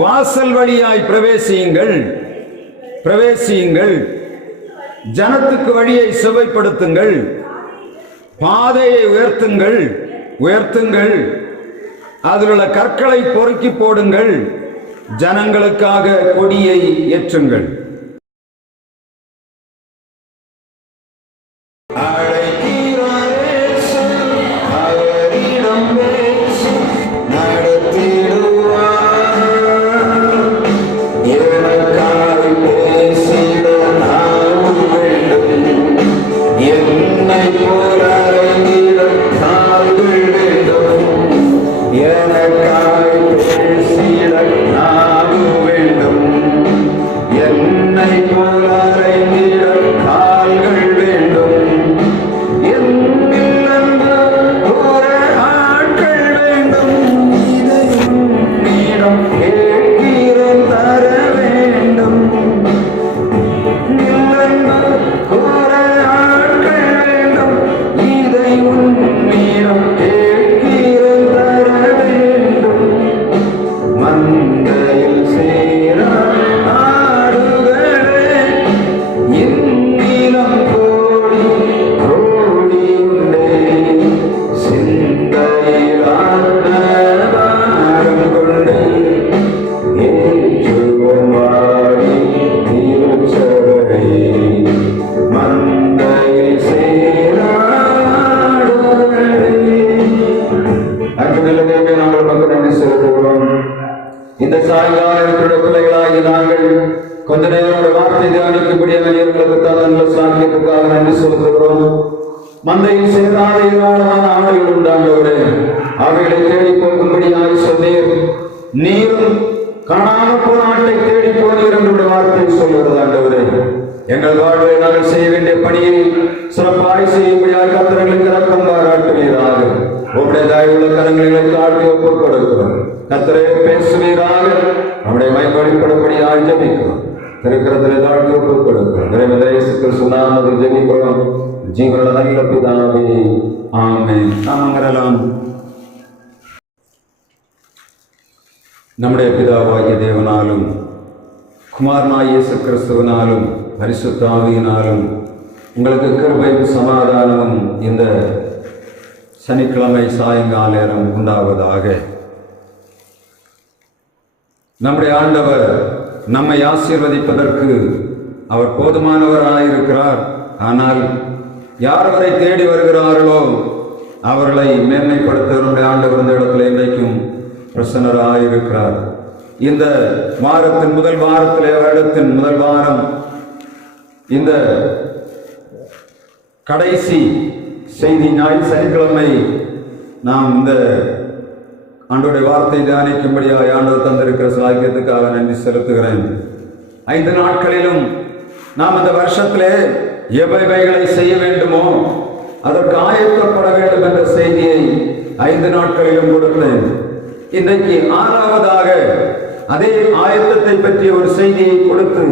வாசல் வழியாய் பிரவேசியுங்கள், பிரவேசியுங்கள். ஜனத்துக்கு வழியை செவ்வைப்படுத்துங்கள், பாதையை உயர்த்துங்கள், உயர்த்துங்கள். அதில் உள்ள கற்களை பொறுக்கி போடுங்கள், ஜனங்களுக்காக கொடியை ஏற்றுங்கள். இந்த சாயங்காலத்தினுடைய பிள்ளைகளாகி நாங்கள் கொஞ்ச நேரோட வார்த்தை தியானிக்கும்படியாக நல்ல சாங்கியத்துக்காக நன்றி செலுத்துகிறோம். மந்தையில் சேராத ஏராளமான ஆடைகள் உண்டாண்டவரே, அவைகளை தேடி போகும்படியாக சொன்னீர். நீரும் காணாமல் போன ஆட்டை தேடி போனீர் என்று வார்த்தை சொல்கிறது. ஆண்டவரே, எங்கள் வாழ்வை நாங்கள் செய்ய வேண்டிய பணியை சிறப்பாய் செய்யும்படியாக கர்த்தர்களுக்கு இரக்கம் பாராட்டுவீராக. உங்களுடைய தயவுள்ள கரங்களை காட்டி ஒப்புக் கொடுக்கிறோம். கர்த்தரே பேசுவீராக. நம்முடைய மயப்படிப்படப்படியாக ஜெபிக்கிறோம். திருக்கிறதிலே தாழ்த்தி ஒப்புக் கொடுக்கிறோம். இயேசு கிறிஸ்து நாமத்தில் ஜெபிக்கிறோம். ஜீவனுள்ள நல்ல பிதாவே, ஆமென். நாம் அமரலாம். நம்முடைய பிதாவாகிய தேவனாலும் குமாரனாகிய இயேசு கிறிஸ்துவினாலும் பரிசுத்த ஆவியினாலும் உங்களுக்கு கிருபையும் சமாதானமும் இந்த சனிக்கிழமை சாயங்கால நேரம் உண்டாவதாக. நம்முடைய ஆண்டவர் நம்மை ஆசீர்வதிப்பதற்கு அவர் போதுமானவராயிருக்கிறார். ஆனால் யார் அவரை தேடி வருகிறார்களோ அவர்களை மேன்மைப்படுத்துவருடைய ஆண்டவர் இந்த இடத்துல இன்றைக்கும் பிரசன்னராயிருக்கிறார். இந்த வாரத்தின் முதல் வாரத்திலே, வருடத்தின் முதல் வாரம், இந்த கடைசி செய்தி சனிக்கிழமை நாம் இந்த ஆண்டவருடைய வார்த்தை தியானிக்கும்படியாக ஆண்டவர் தந்திருக்கிற சாக்கியத்துக்காக நன்றி செலுத்துகிறேன். 5 நாட்களிலும் நாம் இந்த வருஷத்திலே எவைகளை செய்ய வேண்டுமோ அதற்கு ஆயத்தப்பட வேண்டும் என்ற செய்தியை 5 நாட்களிலும் கொடுத்தேன். இன்றைக்கு 6வதாக அதே ஆயத்தத்தை பற்றிய ஒரு செய்தியை கொடுத்து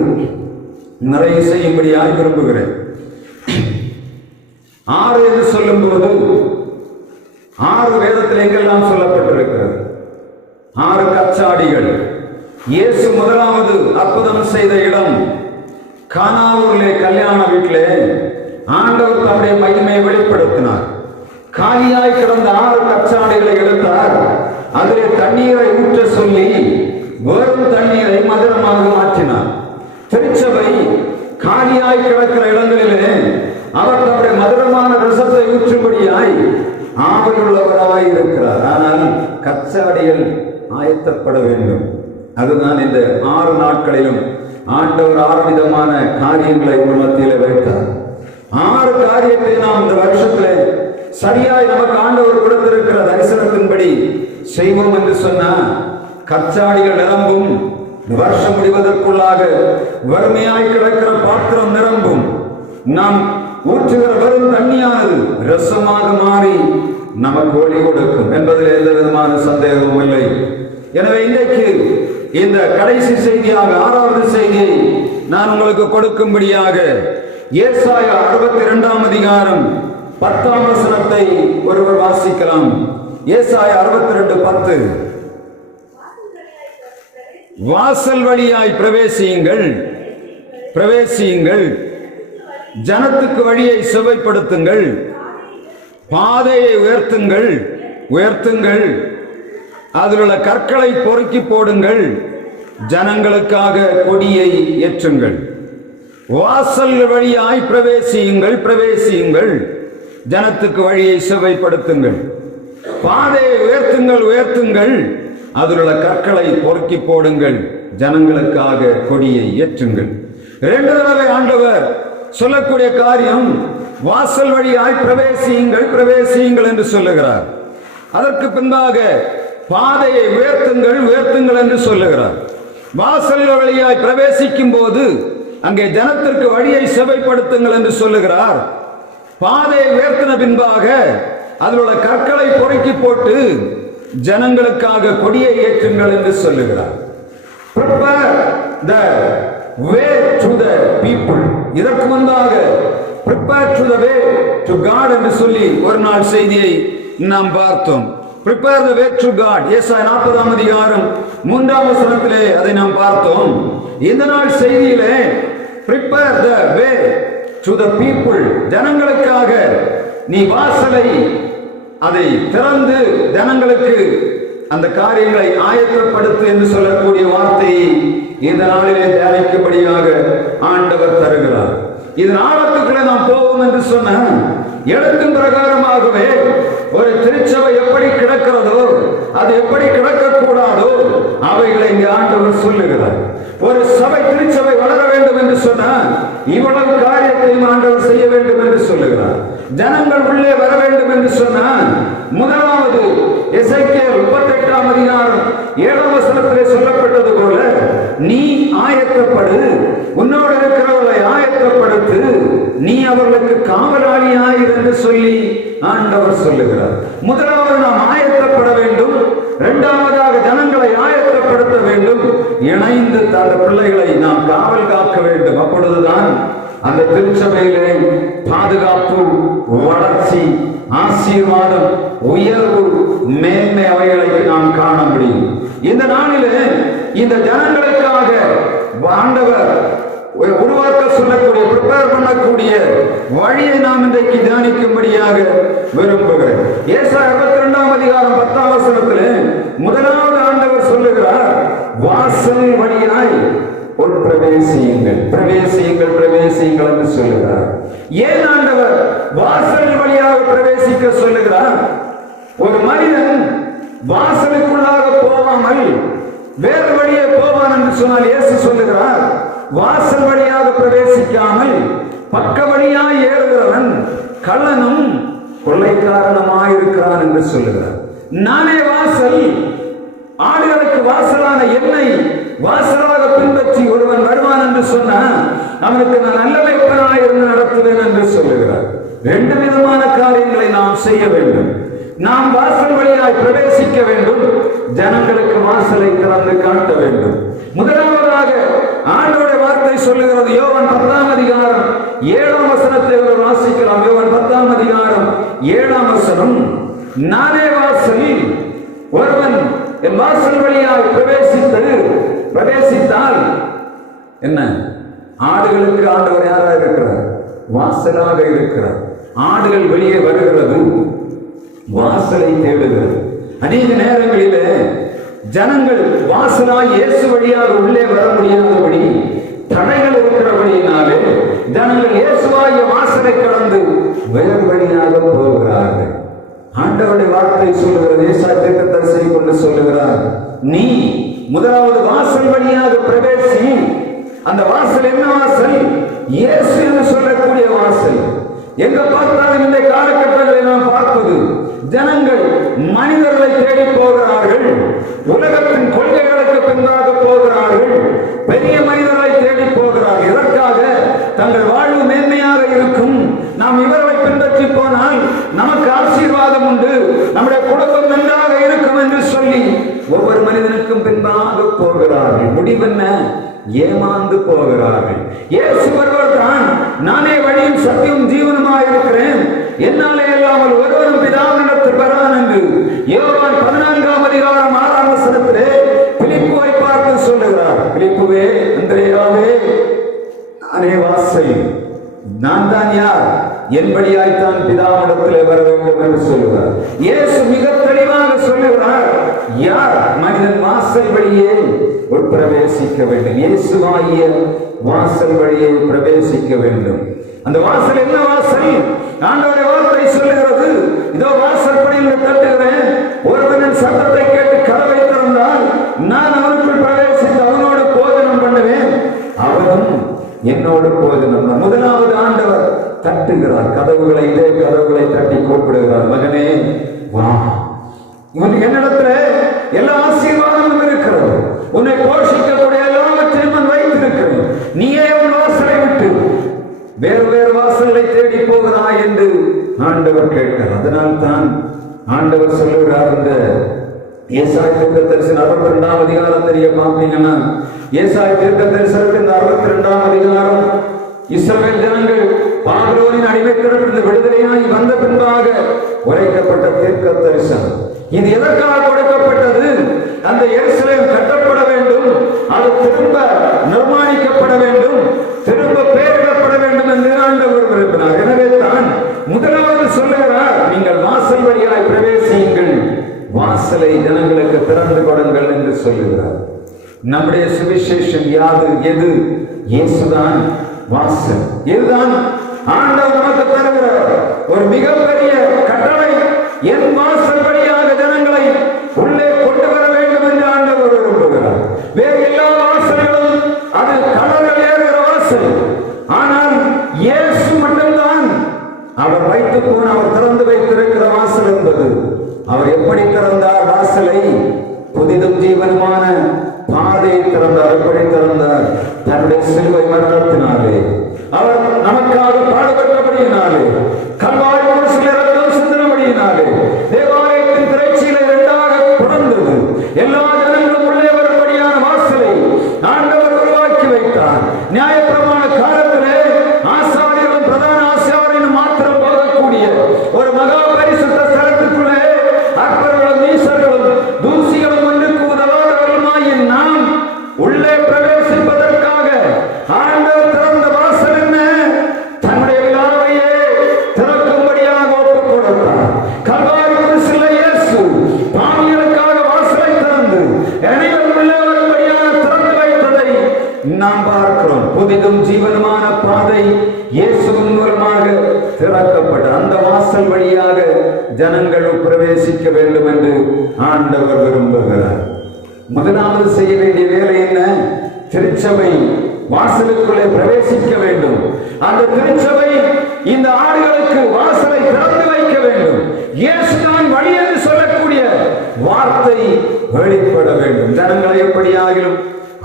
நிறைய செய்யும்படியாக விரும்புகிறேன். 6 என்று சொல்லும் போது 6 வேதத்தில் எங்கெல்லாம் சொல்லப்பட்டிருக்கிறது. 6 கச்சாடிகள். இயேசு முதலாவது அற்புதம் செய்த இடம் கானாவூரிலே, கல்யாண வீட்டிலே ஆண்டவர் தம்முடைய மகிமையை வெளிப்படுத்தினார். காலியாய் கிடந்த 6 கச்சாடிகளை எடுத்தார். அதிலே தண்ணீரை ஊற்ற சொல்லி வெறும் தண்ணீரை மதுரமாக மாற்றினார். திருச்சபை காலியாய் கிடக்கிற இடங்களிலே அவர் தம்முடைய மதுரமான ரசத்தை ஊற்றும்படியாய் ஆவலுள்ளவராய் இருக்கிறார். ஆனால் கச்சாடிகள் ஆயத்தப்பட வேண்டும். அதுதான் இந்த 6 நாட்களிலும் ஆண்டவர் 6 விதமான காரியங்களை உங்கள் மத்தியில் வைத்தார். 6 காரியத்தை நாம் இந்த வருஷத்திலே சரியாய் நமக்கு ஆண்டவர் கொடுத்திருக்கிற தரிசனத்தின்படி செய்வோம் என்று சொன்னால் கச்சாடிகள் நிரம்பும். வருஷம் முடிவதற்குள்ளாக வறுமையாய் கிடக்கிற பாத்திரம் நிரம்பும். நாம் ஊற்றுகிற வெறும் தண்ணியானது ரசமாக மாறி நமக்கு ஒளி கொடுக்கும் என்பதில் எந்த விதமான சந்தேகமும் இல்லை. எனவே இன்றைக்கு இந்த கடைசி செய்தியாக 6வது செய்தியை நான் உங்களுக்கு கொடுக்கும்படியாக ஏசாயா 62ஆம் அதிகாரம் 10ஆம் வசனத்தை ஒருவர் வாசிக்கலாம். ஏசாயா 62:10. வாசல் வழியாய் பிரவேசியுங்கள், பிரவேசியுங்கள். ஜனத்துக்கு வழியை செவ்வைப்படுத்துங்கள், பாதையை உயர்த்துங்கள், உயர்த்துங்கள். அதில் உள்ள கற்களை பொறுக்கி போடுங்கள், ஜனங்களுக்காக கொடியை ஏற்றுங்கள். வாசல் வழியாய் பிரவேசியுங்கள், பிரவேசியுங்கள். ஜனத்துக்கு வழியை செவ்வைப்படுத்துங்கள், பாதையை உயர்த்துங்கள், உயர்த்துங்கள். அதில் உள்ள கற்களை பொறுக்கி போடுங்கள், ஜனங்களுக்காக கொடியை ஏற்றுங்கள். 2 தடவை ஆண்டவர் சொல்லக்கூடிய காரியம் வாசல் வழியாய் பிரவேசியுங்கள், பிரவேசியுங்கள் என்று சொல்லுகிறார். அதற்கு பின்பாக பாதையை உயர்த்துங்கள், உயர்த்துங்கள் என்று சொல்லுகிறார். வாசல் வழியாய் பிரவேசிக்கும் போது அங்கே ஜனத்திற்கு வழியை செவ்வைப்படுத்துங்கள் என்று சொல்லுகிறார். பாதையை உயர்த்தின பின்பாக அதில் உள்ள கற்களை பொறுக்கி போட்டு ஜனங்களுக்காக கொடியை ஏற்றுங்கள் என்று சொல்லுகிறார். Prepare the way to the people. இதற்கு முன்பாக prepare to the way to God என்று சொல்லி ஒரு நாள் செய்தியை நாம் பார்த்தோம். Prepare the way to God. ஏசாயா 40ஆம் அதிகாரம் 3ஆம் வசனத்திலே அதை நாம் பார்த்தோம். இந்த நாள் செய்தியிலே prepare the way to the people. ஜனங்களுக்காக நீ வாசலை அதை திறந்து ஜனங்களுக்கு அந்த காரியங்களை ஆயத்தப்படுத்து என்று சொல்லக்கூடிய வார்த்தையை இந்த நாளிலே தியானிக்கும்படியாக ஆண்டவர் தருகிறார். இதன் ஆழத்துக்குள்ளே நாம் போவோம் என்று சொன்ன இடத்தின் பிரகாரமாகவே ஒரு திருச்சபை எப்படி கிடக்கிறதோ அது எப்படி கிடக்கக்கூடாதோ அவைகளை இங்கே ஆண்டவர் சொல்லுகிறார். ஒரு சபை திருச்சபை வளர வேண்டும் என்று சொன்னால் இவ்வளவு காரியத்தையும் ஆண்டவர் செய்ய வேண்டும் என்று சொல்லுகிறார். ஜனங்கள் உள்ளே வர வேண்டும் என்று சொன்னால் முதலாவது எசேக்கியேல் 38ஆம் அதிகாரம் 7ஆம் வசனத்திலே சொல்லப்பட்டது போல நீ ஆயத்தப்படு, உன்னோடு இருக்கிறவர்களை ஆயத்தப்படுத்து, நீ அவர்களுக்கு காவலாளியாயிரு என்று சொல்லி ஆண்டவர் சொல்லுகிறார். முதலாவது நாம் ஆயத்தப்பட வேண்டும், இரண்டாவதாக ஜனங்களை ஆயத்தப்படுத்த வேண்டும், இணைந்து அந்த பிள்ளைகளை நாம் காவல் காக்க வேண்டும். அப்பொழுதுதான் அந்த திருச்சபையிலே பாதுகாப்பு, வளர்ச்சி, ஆசீர்வாதம், உயர்வு, மேன்மை அவைகளை நாம் காண முடியும். இந்த நாளிலே இந்த ஜனங்களுக்காக ஆண்டவர் உருவாக்க சொல்லக்கூடிய ப்ரிப்பேர் பண்ணக்கூடிய வழியை நாம் இன்றைக்கு தியானிக்கும்படியாக விரும்புகிறேன். ஏசாயா 62ஆம் அதிகாரம் 10ஆம் வசனத்திலே முதலாவது ஆண்டவர் சொல்லுகிறார், வாசல் வழியாய் ஒரு பிரவேசியுங்கள், பிரவேசியுங்கள், பிரவேசியுங்கள் என்று சொல்லுகிறார். ஏன் ஆண்டவர் வாசல் வழியாக பிரவேசிக்க சொல்லுகிறார்? ஒரு மனிதன் வாசலுக்குள்ளாக போகாமல் வேறு வழியே போவான் என்று சொன்னால் இயேசு சொல்லுகிறார், வாசல் வழியாக பிரவேசிக்காமல் பக்க வழியாய் ஏறுகிறவன் கள்ளனும் கொள்ளைக்காரனுமாயிருக்கிறான் என்று சொல்லுகிறார். நானே வாசல். ஆடுகளுக்கு வாசலான என்னை வாசலாக பின்பற்றி ஒருவன் வருவான் என்று சொன்னால் அவனுக்கு நான் நல்ல மேய்ப்பனாய் இருந்து நடத்துவேன் என்று சொல்லுகிறார். 2 விதமான காரியங்களை நாம் செய்ய வேண்டும். நாம் வாசல் வழியாய் பிரவேசிக்க வேண்டும், ஜனங்களுக்கு வாசலை திறந்து காட்ட வேண்டும். முதலாவதாக ஆண்டவருடைய வார்த்தை சொல்லுகிறது. யோவான் 10ஆம் அதிகாரம் 7ஆம் வசனத்தை வாசிக்கலாம். யோவான் 10ஆம் அதிகாரம் 7ஆம் வசனம், நானே வாசல், ஒருவன் என் வாசல் வழியாய் பிரவேசித்தால் என்ன? ஆடுகளுக்கு ஆண்டவர் யாராக இருக்கிறார்? வாசலாக இருக்கிறார். ஆடுகள் வெளியே வருகிறது, வாசலை தேடுகிறது. அநேக நேரங்களிலே ஜனங்கள் வாசலாய் இயேசு வழியாக உள்ளே வர முடியாதபடி தடைகள் இருக்கிறபடியினாலே ஜனங்கள் இயேசுவாகிய வாசலை கடந்து வேறு வழியாக போகிறார்கள். ஆண்டவருடைய வார்த்தை சொல்லுகிறது, ஏசாயா தீர்க்கதரிசியை கொண்டு சொல்லுகிறார், நீ முதலாவது வாசல் வழியாக பிரவேசி. அந்த வாசல் என்ன வாசல்? இயேசு என்று சொல்லக்கூடிய வாசல். எங்க பார்த்தாலும் இந்த காலகட்டங்களை நாம் பார்ப்பது, ஜனங்கள் மனிதர்களை தேடி போகிறார்கள், உலகத்தின் கொள்கைகளுக்கு பின்பாக போகிறார்கள், பெரிய மனிதர்களை தேடி போகிறார்கள். இதற்காக தங்கள் வாழ்வு மேன்மையாக இருக்கும், நாம் இவர்களை பின்பற்றி போனால் நமக்கு ஆசீர்வாதம் உண்டு, நம்முடைய குடும்பம் நன்றாக இருக்கும் என்று சொல்லி ஒவ்வொரு மனிதனுக்கும் பின்பாக போகிறார்கள். முடிவென்ன? ஏமாந்து போகிறார்கள். இயேசு வருவர்தான், நானே வழியும் சத்தியம் ஜீவனுமாய் இருக்கிறேன், என்னாலே இல்லாமல் ஒருவரும் பிதாவினிடத்தில் வரான் என்று யோவான் 14ஆம் அதிகாரம் 6ஆம் வசனத்திலே பிலிப்புவை பார்த்து சொல்லுகிறார். என்படியாய்த்தான் பிதாவிடத்திலே வர வேண்டும் என்று சொல்லுகிறார். இயேசு மிக தெளிவாக சொல்லுகிறார், யார் மனிதன் வாசல் வழியே பிரவேசிக்க வேண்டும், இயேசுவாகிய வாசல் வழியே பிரவேசிக்க வேண்டும். அந்த வாசல் என்ன வாசல்? ஆண்டவருடைய வார்த்தை சொல்லுகிறது, இதோ வாசல் படியில் தட்டுகிறேன், ஒருவனின் சத்தத்தை கேட்டு கதவை திறந்தால் நான் அவனுக்குள் பிரவேசித்து அவனோடு போஜனம் பண்ணுவேன், அவனும் என்னோடு போஜனம். முதலாவது ஆண்டவர் தட்டுகிறார் கதவுகளை, இதே கதவுகளை தட்டி கூப்பிடுகிறார், மகனே வா, என்னிடத்துல எல்லா ஆசீர்வாதமும் இருக்கிறது, உன்னை போஷிக்கக்கூடிய எல்லாவற்றையும் நான் வைத்திருக்கிறேன், நீயே உன் வாசலை விட்டு வேறு வேறு வாசலை தேடி போகிறாய் என்று ஆண்டவர் கேட்டார். அதனால் தான் ஆண்டவர் சொல்லுகிறார், இந்த ஏசாயா தீர்க்கதரிசனம் 62ஆம் அதிகாரம் தெரிய பார்த்தீங்கன்னா, ஏசாயா தீர்க்கதரிசனத்தின் 62ஆம் அதிகாரம் இஸ்ரவேல் ஜனங்கள் பாபிலோனின் அடிமைத்தனத்திலிருந்து விடுதலையாகி வந்த பின்பாக உரைக்கப்பட்ட தீர்க்கதரிசனம். இது எதற்காக கொடுக்கப்பட்டது? அந்த எருசலேம் கட்டப்பட வேண்டும், அது திரும்ப நிர்மாணிக்கப்பட வேண்டும், திரும்ப பெயரிடப்பட வேண்டும் என்று ஆண்டவர் விரும்பினார். எனவே தான் முதலாவது சொல்லுகிறார், நீங்கள் வாசல் வழியாய் பிரவேசியுங்கள், வாசலை ஜனங்களுக்கு திறந்து கொடுங்கள் என்று சொல்லுகிறார். நம்முடைய சுவிசேஷம் யாது? எது? இயேசுதான் வாசல். இதுதான் ஆண்டவர் நமக்கு தருகிறார் ஒரு மிகப்பெரிய கட்டளை. என் வாசல் வழியாக ஜனங்களை உள்ளே கொண்டு வர வேண்டும் என்று ஆண்டவர் விரும்புகிறார். வேறு எல்லா வாசல்களும் அது கடவுள் ஏறுகிற வாசல். ஆனால் இயேசு மட்டும்தான் அவர் வைத்து போன, அவர் திறந்து வைத்திருக்கிற வாசல் என்பது. அவர் எப்படி திறந்தார் வாசலை? புதிதும் ஜீவனுமான பாதையை திறந்தார். எப்படி திறந்தார்? தன்னுடைய சிலுவை மரணத்தினாலே, அவர் நமக்காக பாடுபட்டபடியினாலே, கல்வாரி குருசிலே ரத்தம் சிந்தினபடியினாலே, தேவாலயத்தின் திரைச்சீலை இரண்டாக பிளந்தது. எல்லா ஜனங்களும் உள்ளே வரும்படியான வாசலை ஆண்டவர் உருவாக்கி வைத்தார். நியாயப்பிரமாண காலத்திலே ஆசாரியர்களும் பிரதான ஆசாரியர்களும் மாத்திரம் போகக்கூடிய ஒரு மகா பரிசுத்த ஸ்தலத்துக்குள்ளே அற்பர்களும் நீசர்களும் தூசிகளும் ஒன்றுக்கு உதவாதவர்களுமாய் நாம் உள்ளே பிரவேசிப்பதற்காக ஆண்டவர் திறந்த வாசல் என்ன? தன்னுடைய விழாவையே திறக்கும்படியாக ஒப்புக் கொடுத்தார். கல்வாரி குருசிலே இயேசு பாவிகளுக்காக வாசலை திறந்து அனைவரும் உள்ளே வரும்படியாக திறந்து வைத்ததை நாம் பார்க்கிறோம். புதிதும் ஜீவனுமான பாதை இயேசுவின் மூலமாக திறக்கப்பட்ட அந்த வாசல் வழியாக ஜனங்கள் பிரவேசிக்க வேண்டும் என்று ஆண்டவர் விரும்புகிறார். முதலாவது செய்ய வேண்டிய வேலை என்ன? திருச்சபை வாசலுக்குள்ளே பிரவேசிக்க வேண்டும். அந்த திருச்சபை இந்த ஆடுகளுக்கு வாசலை திறந்து வைக்க வேண்டும். இயேசுதான் வழி என்று சொல்லக்கூடிய வார்த்தை வெளிப்பட வேண்டும். ஜனங்களை எப்படியாகிலும்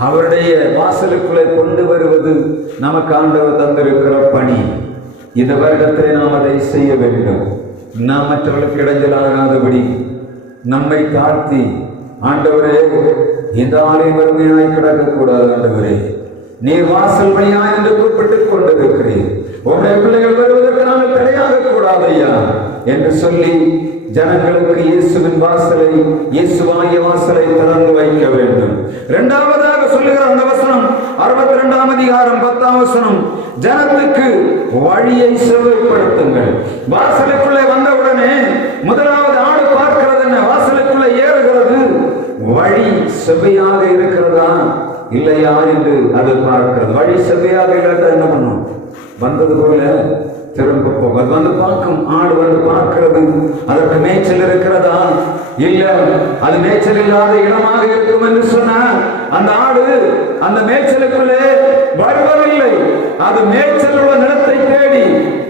அவருடைய வாசலுக்குள்ளே கொண்டு வருவது நமக்கு ஆண்டவர் தந்திருக்கிற பணி. இந்த வருடத்தை நாம் அதை செய்ய வேண்டும். நாம் மற்றவர்களுக்கு இடைஞ்சலாகாதபடி நம்மை தாழ்த்தி, ஆண்டவரே இந்த ஆலை வறுமையாய் கிடக்கக்கூடாது, ஆண்டவரே நீர் வாசல் வழியா என்று கூப்பிட்டுக் கொண்டிருக்கிறேன், உங்களுடைய பிள்ளைகள் வருவதற்கு நாங்கள் தடையாக கூடாது ஐயா என்று சொல்லி ஜனங்களுக்கு இயேசுவின் வாசலை, இயேசுவாகிய வாசலை திறந்து வைக்க வேண்டும். இரண்டாவதாக சொல்லுகிற அந்த வசனம் 62ஆம் அதிகாரம் 10ஆம் வசனம், ஜனத்துக்கு வழியை செவ்வாய்ப்படுத்துங்கள். வாசலுக்குள்ளே வந்தவுடனே முதலாவது ஆடு பார்க்கிறது என்ன? வாசலுக்குள்ளே ஏறுகிறது, வழி செவ்வையாக இருக்கிறதா இல்லையா என்று அது பார்க்கிறது. வழி செவ்வையாக இல்லாட்டா என்ன பண்ணும்? வந்தது போல திரும்ப போகும். அது வந்து பார்க்கும், ஆடு வந்து பார்க்கிறது, அதற்கு மேய்ச்சல் இருக்கிறதா இல்ல, அது மேய்ச்சல் இல்லாத இடமாக இருக்கும் என்று சொன்ன அந்த ஆடு அந்த மேய்ச்சலுக்குள்ளே வருவதில்லை. அது மேய்ச்சல் உள்ள நிலத்தை தேடி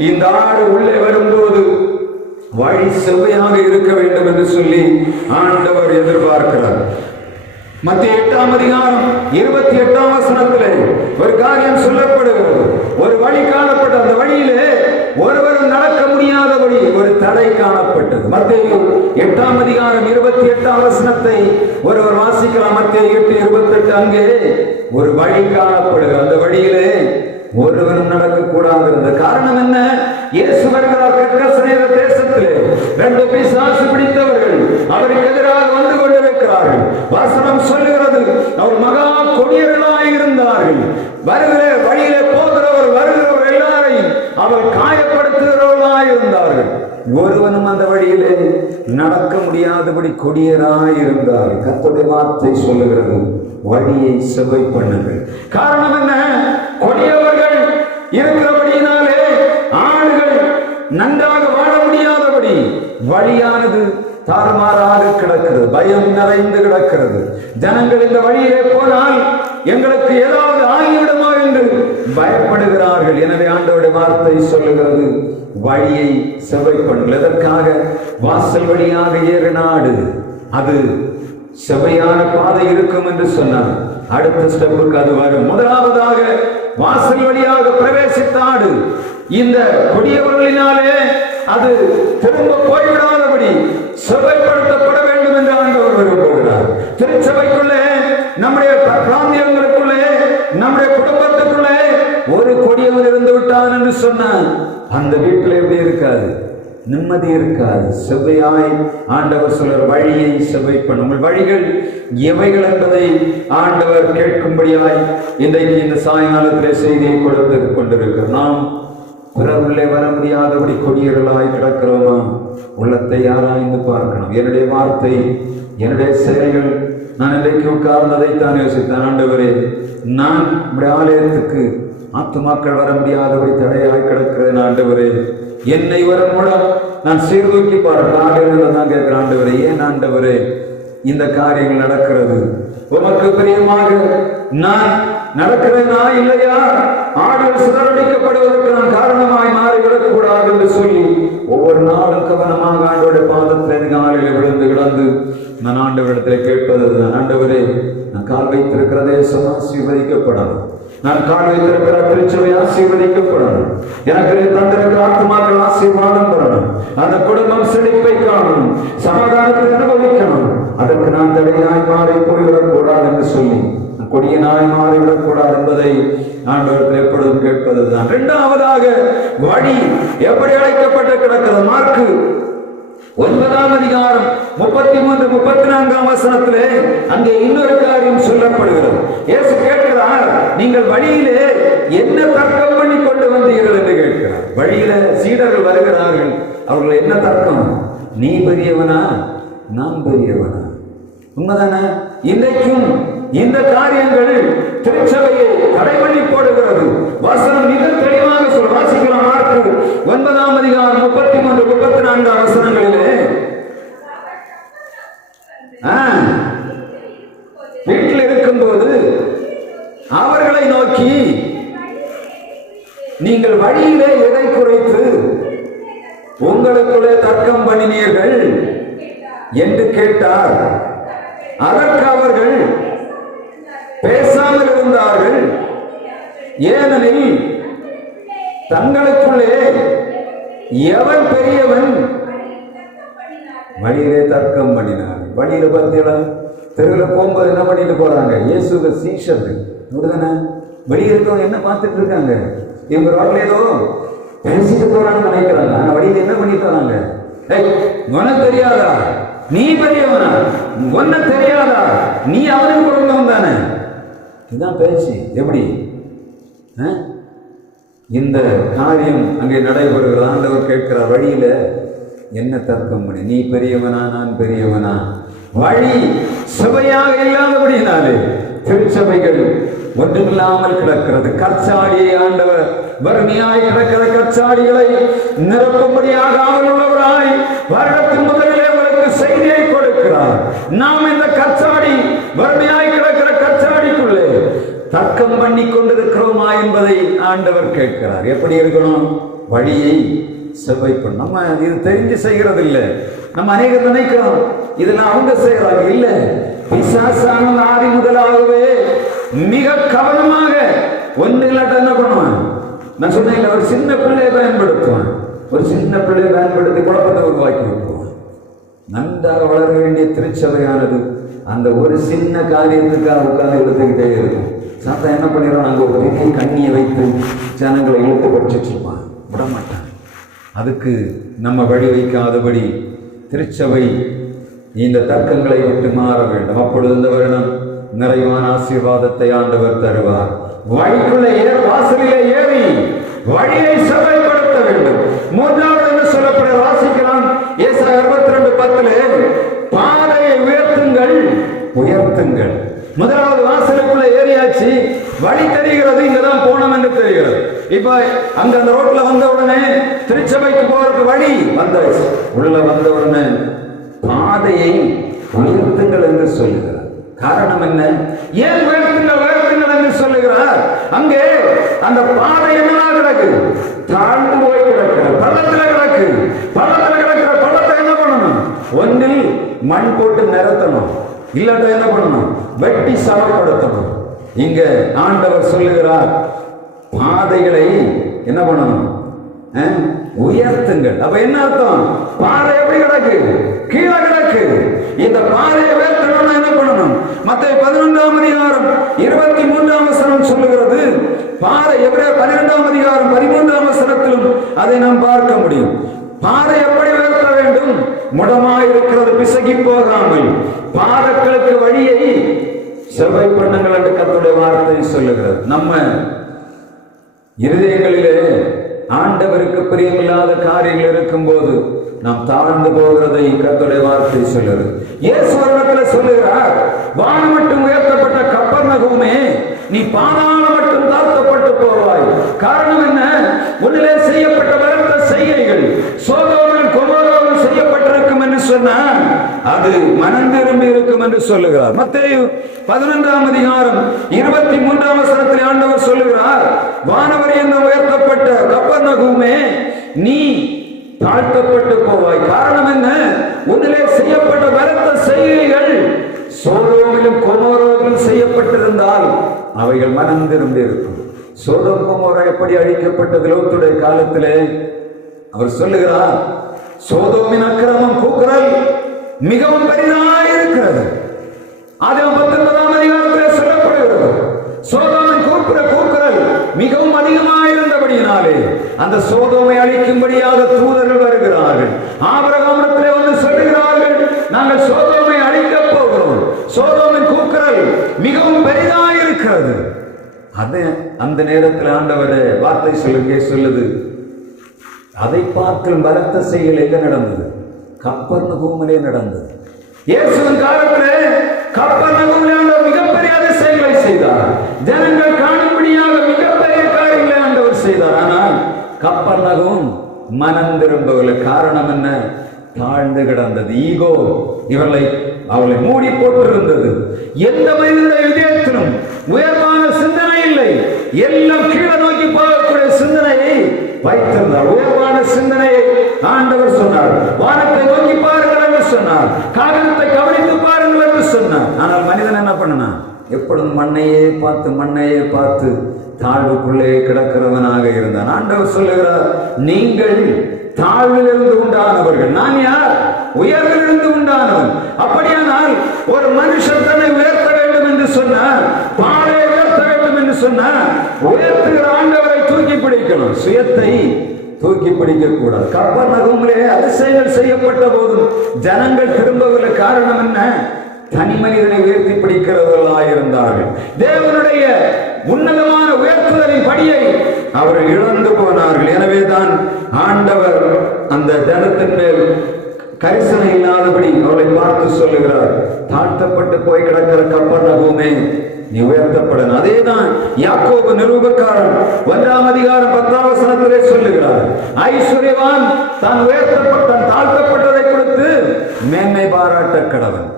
இந்த ஆடு உள்ளே வரும்போது வழி செவ்வையாக இருக்க வேண்டும் என்று சொல்லி ஆண்டவர் எதிர்பார்க்கிறார். மத்திய 8ஆம் அதிகாரம் 28ஆம் வசனத்திலே ஒரு காரியம் சொல்லப்படுகிறது. ஒரு வழி காணப்பட்ட, அந்த வழியிலே ஒருவரும் நடக்க முடியாதபடி ஒரு தடை காணப்பட்டது. மத்திய 8ஆம் அதிகாரம் 28ஆம் வசனத்தை ஒருவர் வாசிக்கலாம். மத்திய 8:28. அங்கே ஒரு வழி காணப்படுகிறது. அந்த வழியிலே ஒருவரும் நடக்கக்கூடாது. இருந்த காரணம் என்ன? இயேசு வருகிறார். கர்கசனேர தேசத்திலே 2 பிசாசு பிடித்தவர்கள் அவருக்கு எதிராக வந்து கொண்டிருக்கிறார்கள். வசனம் சொல்லுகிறது, அவர் மகா கொடியர்களாய் இருந்தார்கள். வருகிற வழியிலே போகிறவர் வருகிறவர் எல்லாரையும் அவர் காயப்படுத்துகிறவர் ஒருவனும் அந்த வழியிலே நடக்க முடியாதபடி கொடியராய் இருந்தார். கர்த்தருடைய வார்த்தை சொல்லுகிறது, வழியை செவ்வை பண்ணுங்கள். காரணம் என்ன? கொடியவர்கள் இருக்கிறபடியினாலே ஆடுகள் நன்றாக வாழ முடியாதபடி வழியானது தாறுமாறாக கிடக்கிறது, பயம் நிறைந்து கிடக்கிறது. ஜனங்கள் இந்த வழியிலே போனால் எங்களுக்கு ஏதாவது ஆகிவிடுமோ என்று பயப்படுகிறார்கள். எனவே ஆண்டவருடைய வார்த்தை சொல்லுகிறது, வழியை செவ்வை பண்ணுங்கள். எதற்காக? வாசல் வழியாக ஏறினாடு அது செவ்வையான பாதை இருக்கும் என்று சொன்னார். அடுத்த ஸ்டெப்புக்கு அது வரும். முதலாவதாக வாசல் வழியாக பிரவேசித்தாடு இந்த கொடியவர்களினாலே அது திரும்ப போய்விடாதபடி செவ்வைப்படுத்தப்பட வேண்டும் என்று ஆண்டவர் விரும்புகிறார். திருச்சபைக்குள்ளே, நம்முடைய பிராந்தியங்களுக்குள்ளே, நம்முடைய குடும்பத்துக்குள்ளே ஒரு கொடியவன் இருந்து விட்டான் என்று சொன்னான், அந்த வீட்டில் எப்படி இருக்காது? நிம்மதி இருக்காது. செவ்வையாய் ஆண்டவர் சொல்ற வழியை செவ்வை பண்ணுங்கள். வழிகள் எவைகள் என்பதை ஆண்டவர் கேட்கும்படியாய் இன்றைக்கு இந்த சாயங்காலத்திலே செய்தியை கொடுத்து கொண்டிருக்கிறோம். நாம் பிறர் உள்ளே வர முடியாதபடி கொடியர்களாய் கிடக்கிறோமா? உள்ளத்தை ஆராய்ந்து பார்க்கணும். என்னுடைய வார்த்தை, என்னுடைய செயல்கள், நான் இன்றைக்கு உட்கார்ந்ததைத்தான் யோசித்தேன். ஆண்டவரே, நான் நம்முடைய ஆலயத்துக்கு ஆத்துமாக்கள் வர முடியாதபடி தடையாய் கிடக்கிறேன். ஆண்டவரே, என்னை வரும் மூலம் நான் சீர்தூக்கி பார்க்கிறேன். ஆண்டவரில் தான் கேட்கிறேன், ஆண்டவரே, ஏன் ஆண்டவரே இந்த காரியங்கள் நடக்கிறது? உமக்கு பிரியமாக நான் நடக்கிறேனா இல்லையா? ஆடுகள் சிதறடிக்கப்படுவதற்கு நான் காரணமாய் மாறிவிடக் கூடாது என்று சொல்லி ஒவ்வொரு நாளும் கவனமாக ஆண்டோட பாதத்தில் காலையில் விழுந்து கிடந்து நான் ஆண்டவரிடத்தில் கேட்பது, ஆண்டவரே, நான் கால் வைத்திருக்கிற தேசம் ஆசீர்வதிக்கப்படணும், நான் கால் வைத்திருக்கிற திருச்சபை ஆசீர்வதிக்கப்படணும், எனக்கு தந்திருக்கிற ஆத்துமாக்கள் ஆசீர்வாதம் பெறணும், அந்த குடும்பம் செழிப்பை காணணும், சமாதானத்தை அனுபவிக்கணும். அதற்கு நான் தடையாய் மாறி போய்விடக் கூடாது என்று சொல்லி கொடியனாய் மாறிவிடக் கூடாது என்பதை ஆண்டவர்கள் எப்பொழுதும் கேட்பதுதான். இரண்டாவதாக வழி எப்படி அழைக்கப்பட்டு கிடக்கிறது? மார்க்கு 9ஆம் அதிகாரம் 33, 34ஆம் வசனத்திலே அங்கே இன்னொரு காரியம் சொல்லப்படுகிறது. இயேசு கேட்கிறார், நீங்கள் வழியிலே என்ன தர்க்கம் பண்ணி கொண்டு வந்தீர்கள் என்று கேட்கிறார். வழியில சீடர்கள் வருகிறார்கள். அவர்கள் என்ன தர்க்கம்? நீ பெரியவனா, நான் பெரியவனா? உண்மைதானே? இன்றைக்கும் இந்த காரியங்கள் திருச்சபையை தடை பண்ணி போடுகிறது. வசனம் மிக தெளிவாக சொல்ல வாசிக்கலாம். மார்க்கு 9ஆம் அதிகாரம் 33, 34 வசனங்களிலே வீட்டில் இருக்கும்போது அவர்களை நோக்கி, நீங்கள் வழியிலே எதை குறைத்து உங்களுக்குள்ளே தர்க்கம் பண்ணினீர்கள் என்று கேட்டார். அதற்கு அவர்கள் பேசாமல் இருந்தார்கள். ஏனெனில் தங்களுக்குள்ளே எவன் பெரியவன் வழியிலே தர்க்கம் பண்ணினார். வழியில பார்த்தீங்களா? தெருவில் போகும்போது என்ன பண்ணிட்டு போறாங்க? இயேசுவ சீஷர்கள் அப்படிதானே? வெளியே இருக்கவங்க என்ன பார்த்துட்டு இருக்காங்க? இவங்க ரோட்ல ஏதோ பேசிட்டு போறான்னு நினைக்கிறாங்க. ஆனா வழியில என்ன பண்ணிட்டு வராங்க? உனக்கு தெரியாதா? நீ பெரியவனா? ஒன்ன தெரியாதா? நீ அவனுக்கு குடும்பம் தானே? இதுதான் பேச்சு. எப்படி இந்த காரியம் அங்கே நடைபெறுகிறது? ஆண்டவர் கேட்கிறார், வழியில என்ன தர்க்கம் பண்ணி? நீ பெரியவனா, நான் பெரியவனா? வழி சபையாக இல்லாதபடினாலே திருச்சபைகள் ஒன்றுமில்லாமல் கிடக்கிறது. கற்சாடியை ஆண்டவர் வறுமையாய் கிடக்கிற கற்சாடிகளை நிரப்பும்படியாக ஆவல் உள்ளவராய் வருடத்தின் முதலிலே அவருக்கு செய்தியை கொடுக்கிறார். நாம் இந்த கற்சாடி, வறுமையாய் கிடக்கிற கற்சாடிக்குள்ளே தர்க்கம் பண்ணி கொண்டிருக்கிறோமா என்பதை ஆண்டவர் கேட்கிறார். எப்படி இருக்கணும்? வழியை செவ்வை பண்ண. நம்ம இது தெரிஞ்சு செய்கிறது இல்லை. நம்ம அநேகர் நினைக்கிறோம் இதெல்லாம் அவங்க செய்யறாங்க. இல்ல, பிசாசான ஆதி முதலாகவே மிக கவனமாக ஒன்று இல்லாட்ட என்ன பண்ணுவான்? நான் சொன்னேன், ஒரு சின்ன பிள்ளையை பயன்படுத்துவான். ஒரு சின்ன பிள்ளையை பயன்படுத்தி குழப்பத்தை உருவாக்கி விட்டுருவான். நன்றாக வளர வேண்டிய திருச்சபையானது அந்த ஒரு சின்ன காரியத்துக்காக உட்கார்ந்து எடுத்துக்கிட்டே இருக்கும். சாத்தா என்ன பண்ணிடுவான்? அங்கே ஒரு பெரிய கண்ணியை வைத்து ஜனங்களை இழுத்து படிச்சுட்டு இருப்பான், விடமாட்டான். அதுக்கு நம்ம வழி வைக்காதபடி திருச்சபை இந்த தர்க்கங்களை விட்டு மாற வேண்டும். அப்பொழுது இந்த வருடம் நிறைவான ஆசீர்வாதத்தை ஆண்டவர் தருவார். வழிக்குள்ளே வாசலிலே ஏறி வழியை செவ்வாய்ப்படுத்த வேண்டும். மூன்றாவது என்ன சொல்லப்பட வாசிக்க ஏசாயா 62:10 பாதையை உயர்த்துங்கள் உயர்த்துங்கள். முதலாவது வாசலுக்குள்ள ஏறியாச்சு, வழி தெரிகிறது, இங்கதான் போனோம் என்று தெரிகிறது. இப்ப அங்க அந்த ரோட்ல வந்த உடனே திருச்சபைக்கு போறதுக்கு வழி வந்தாச்சு. உள்ள வந்த உடனே பாதையை உயர்த்துங்கள் என்று சொல்லுகிறார். காரணம் என்ன? ஏன் உயர்த்துங்கள் உயர்த்துங்கள் என்று சொல்லுகிறார்? அங்கே அந்த பாதை என்னவா கிடக்கு? தாழ்ந்து போய் கிடக்கிற பள்ளத்துல கிடக்கு. பள்ளத்துல கிடக்கிற பள்ளத்தை என்ன பண்ணணும்? ஒன்றில் மண் போட்டு நிரத்தணும், இல்லாட்ட என்ன பண்ணணும்? வெட்டி சமப்படுத்தணும். இங்க ஆண்டவர் சொல்லுகிறார், பாதைகளை என்ன பண்ணணும்? உயர்த்துங்கள். அப்ப என்ன அர்த்தம்? பாதை எப்படி கிடக்கு? கீழே கிடக்கு. இந்த பாதையை உயர்த்தணும்னா என்ன பண்ணணும்? மத்தேயு 11:23 சொல்லுகிறது. பாதை எபிரேயர் 12:13 அதை நாம் பார்க்க முடியும். பாதை எப்படி உயர்த்த வேண்டும்? முடமாயிருக்கிறது பிசகி போகாமல் பாதங்களுக்கு வழியை செவ்வாய் பண்ணுங்கள் என்று கர்த்தருடைய வார்த்தை சொல்லுகிறது. நம்ம இருதயங்களிலே ஆண்டவருக்கு பிரியமில்லாத காரியங்கள் இருக்கும் போது நாம் தாழ்ந்து போகிறதை கர்த்தருடைய வார்த்தை சொல்லுகிறது. இயேசு அவரிடத்தில் சொல்லுகிறார், வானம் மட்டும் உயர்த்தப்பட்ட கப்பர்நகூமே, நீ பாதாளம் மட்டும் தாழ்த்தப்பட்டு போவாய். காரணம் என்ன? உன்னிலே செய்யப்பட்ட பலத்த செய்கைகள் சோதோமில் கொமோராவில் செய்யப்பட்டிருக்கும் என்று சொன்னார், அது மனம் திரும்பி இருக்கும் என்று சொல்லுகிறார். மத்தேயு 11:23 ஆண்டவர் சொல்லுகிறார், வானவரி என்று உயர்த்தப்பட்ட கப்பர்நகூமே, நீ தாழ்த்தப்பட்டு போவாய். காரணம் என்ன? உன்னிலே செய்யப்பட்ட பலத்த செய்கைகள் சோதோமிலும் கொமோராவிலும் செய்யப்பட்டிருந்தால் அவைகள் மனம் திரும்பி இருக்கும். சோதோம் கொமோரா எப்படி அழிக்கப்பட்டது லோத்துடைய காலத்திலே? அவர் சொல்லுகிறார், சோதோமின் அக்கிரமம் கூக்குரல் மிகவும் பெரிதாயிருக்கிறது. ஆதியாகமம் 19 சொல்லப்படுகிறது, சோதோமின் கூக்குரல் மிகவும் அதிகமாயிருந்தபடியினாலே அந்த சோதோமை அழிக்கும்படியாக தூதர்கள் வருகிறார்கள். ஆபிரகாமிடத்திலே வந்து சொல்லுகிறார்கள், நாங்கள் சோதோமை அழிக்கப் போகிறோம், சோதோமின் கூக்குரல் மிகவும் பெரிதாயிருக்கிறது. அது அந்த நேரத்தில் ஆண்டவர் வார்த்தை சொல்லுது, அதை பார்க்கும் பலத்த செயல் எங்க நடந்தது? கப்பர்நகூமிலே நடந்தது. இயேசுவின் காலத்திலே கப்பர்நகூமிலே ஆண்டவர் மிகப்பெரிய அதிசயங்களை செய்தார். ஜனங்கள் காணும்படியாக மிகப்பெரிய காரியங்களை ஆண்டவர் செய்தார். ஆனால் கப்பர்நகூம் மனம் திரும்பவில்லை. காரணம் என்ன? தாழ்ந்து கிடந்தது. ஈகோ அவளை மூடி போட்டிருந்தது. எந்த மனிதனுடைய இதயத்திலும் உயர்வான சிந்தனை இல்லை. எல்லாம் கீழே நோக்கி போகக்கூடிய சிந்தனையை வைத்திருந்தார். உயர்வான சிந்தனையை ஆண்டவர் சொன்னார். வானத்தை நோக்கி பாருங்கள் என்று சொன்னார். காரணத்தை கவனித்து பாருங்கள் என்று சொன்னார். ஆனால் மனிதன் என்ன பண்ணான்? எப்பொழுதும் மண்ணையே பார்த்து தாழ்வுக்குள்ளே கிடக்கிறவனாக இருந்தான். ஆண்டவர் சொல்லுகிறார், நீங்கள் தாழ்விலிருந்து உண்டானவர்கள், நான் யார்? உயர்விலிருந்து உண்டானவன். அப்படியானால் ஒரு மனுஷன் தன்னை உயர்த்த வேண்டும் என்று சொன்னார், பாலை உயர்த்த வேண்டும் என்று சொன்னார், உயர்த்துகிற ஆண்டவரை தூக்கி பிடிக்கணும், சுயத்தை தூக்கி பிடிக்க கூடாது. கப்பர்நகூமிலே அதிசயங்கள் செய்யப்பட்ட போதும் ஜனங்கள் திரும்பவில்லை. காரணம் என்ன? தனி மனிதனை உயர்த்தி பிடிக்கிறவர்களாக இருந்தார்கள். தேவனுடைய உன்னதமான உயர்த்துதலின் படியை அவர்கள் இழந்து போனார்கள். எனவே தான் ஆண்டவர் அந்த ஜனத்தின் மேல் கரிசனை இல்லாதபடி அவளை பார்த்து சொல்லுகிறார், தாழ்த்தப்பட்டு போய் கிடக்கிற கப்பர்நகூமே, நீ உயர்த்தப்படணும். அதேதான் யாக்கோபு நிரூபக்காரன் 1:10 சொல்லுகிறார், ஐஸ்வர்யவான் தான் உயர்த்தப்பட்டான், தாழ்த்தப்பட்டதை கொடுத்து மேன்மை பாராட்ட கடவன்.